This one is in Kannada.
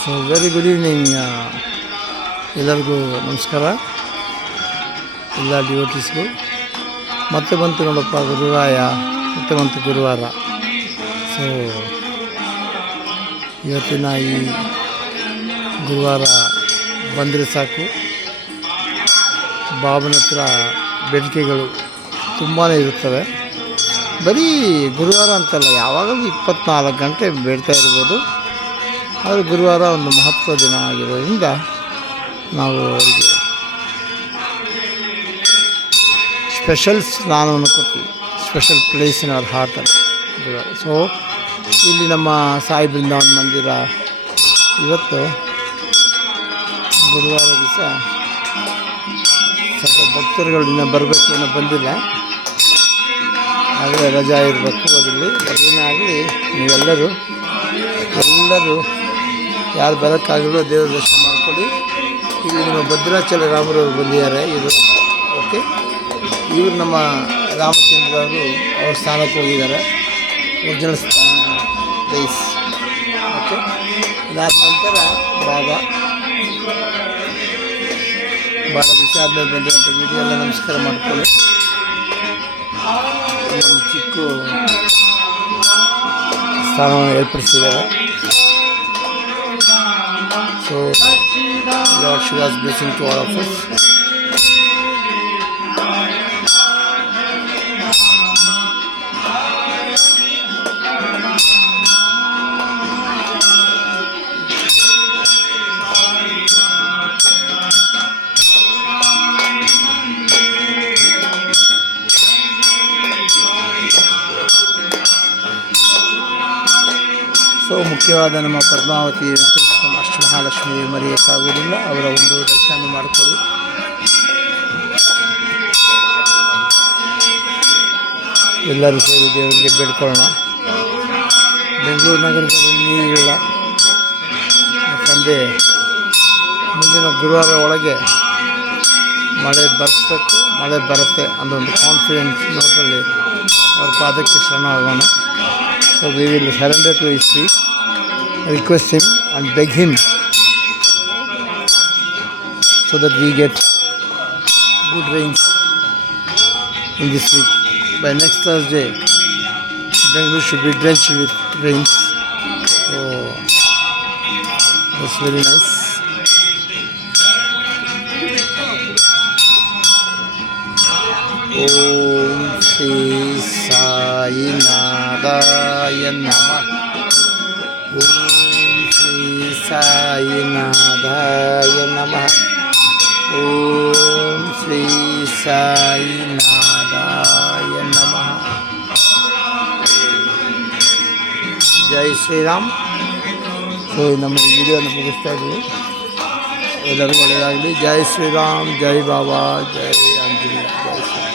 ಸೊ ವೆರಿ ಗುಡ್ ಈವ್ನಿಂಗ್ ಎಲ್ಲರಿಗೂ ನಮಸ್ಕಾರ. ಎಲ್ಲ ಡಿವೋಟೀಸ್ಗೂ ಮತ್ತೆ ಬಂತು ನೋಡಪ್ಪ ಗುರುರಾಯ, ಮತ್ತೆ ಬಂತು ಗುರುವಾರ. ಸೊ ಇವತ್ತಿನ ಈ ಗುರುವಾರ ಬಂದರೆ ಸಾಕು, ಬಾಬನ ಹತ್ರ ಬೇಡಿಕೆಗಳು ತುಂಬಾ ಇರುತ್ತವೆ. ಬರೀ ಗುರುವಾರ ಅಂತಲ್ಲ, ಯಾವಾಗಲೂ 24 ಗಂಟೆ ಬೇಡ್ತಾ ಇರ್ಬೋದು. ಆದರೆ ಗುರುವಾರ ಒಂದು ಮಹತ್ವ ದಿನ ಆಗಿರೋದ್ರಿಂದ ನಾವು ಅವರಿಗೆ ಸ್ಪೆಷಲ್ ಸ್ನಾನವನ್ನು ಕೊಡ್ತೀವಿ, special place in our heart ಅಂತ ಗುರುವಾರ. ಸೊ ಇಲ್ಲಿ ನಮ್ಮ ಸಾಯಿ ಬೃಂದಾವನ ಮಂದಿರ ಇವತ್ತು ಗುರುವಾರ ದಿವಸ ಸ್ವಲ್ಪ ಭಕ್ತರುಗಳು ಇನ್ನೂ ಬರಬೇಕು, ಇನ್ನೂ ಬಂದಿಲ್ಲ, ಆದರೆ ರಜಾ ಇರಬೇಕು. ಅದರಲ್ಲಿ ಅದೇನೇ ಆಗಲಿ, ನೀವೆಲ್ಲರೂ ಯಾರು ಬರೋಕ್ಕಾಗಲೋ ದೇವರ ದರ್ಶನ ಮಾಡ್ಕೊಳ್ಳಿ. ಇಲ್ಲಿ ನಿಮ್ಮ ಭದ್ರಾಚಲ ರಾಮರವರು ಬಂದಿದ್ದಾರೆ. ಓಕೆ, ಇವರು ನಮ್ಮ ರಾಮಚಂದ್ರ ಅವರು ಅವ್ರ ಸ್ಥಾನಕ್ಕೆ ಹೋಗಿದ್ದಾರೆ, ಒರಿಜಿನಲ್ ಪ್ಲೇಸ್. ಓಕೆ, ಇದಾದ ನಂತರ ಬಾಬಾ ಭಾಳ ದಿವಸ ಆದಮೇಲೆ ಬಂದಿರೋಂಥ ವಿಡಿಯೋ ಎಲ್ಲ ನಮಸ್ಕಾರ ಮಾಡ್ಕೊಳ್ಳಿ. ಒಂದು ಚಿಕ್ಕ ಸ್ಥಾನವನ್ನು ಏರ್ಪಡಿಸಿದ್ದಾರೆ. So Lord Shiva's blessing to all of us. So ಮುಖ್ಯವಾದ ನಮ್ಮ ಪದ್ಮಾವತಿ ಅಷ್ಟಮಹಾಲಕ್ಷ್ಮಿ ಮರೆಯೋಕ್ಕಾಗುವುದಿಲ್ಲ. ಅವರ ಒಂದು ದರ್ಶನ ಮಾಡಿಕೊಳ್ಳಿ. ಎಲ್ಲರೂ ಸೇರಿ ದೇವರಿಗೆ ಬೇಡ್ಕೊಳ್ಳೋಣ. ಬೆಂಗಳೂರು ನಗರದಲ್ಲಿ ನೀರಿಲ್ಲ, ಯಾಕಂದರೆ ಮುಂದಿನ ಗುರುವಾರ ಒಳಗೆ ಮಳೆ ಬರೆಸಬೇಕು, ಮಳೆ ಬರುತ್ತೆ ಅನ್ನೋ ಒಂದು ಕಾನ್ಫಿಡೆನ್ಸ್ ನೋಟಲ್ಲಿ ಅವ್ರ ಪಾದಕ್ಕೆ ಶರಣಾಗೋಣ. So we will surrender to his feet, request him and beg him so that we get good rains in this week. By next Thursday, Bangalore should be drenched with rains. So that's very nice. Om Shri Sai Nadaya Namah. Om Shri Sai Nadaya Namah. Om Shri Sai Nadaya Namah. Jai Shri Ram. So ನಮ್ಮ ವಿಡಿಯೋನ ಮುಗಿಸ್ತಾ ಇದ್ದೀವಿ. ಎಲ್ಲರಿಗೂ ಒಳ್ಳೆಯದಾಗಲಿ. ಜೈ ಶ್ರೀರಾಮ್, ಜೈ ಬಾಬಾ, ಜೈ ಆಂಜನೇಯ, ಜೈ ಶ್ರೀ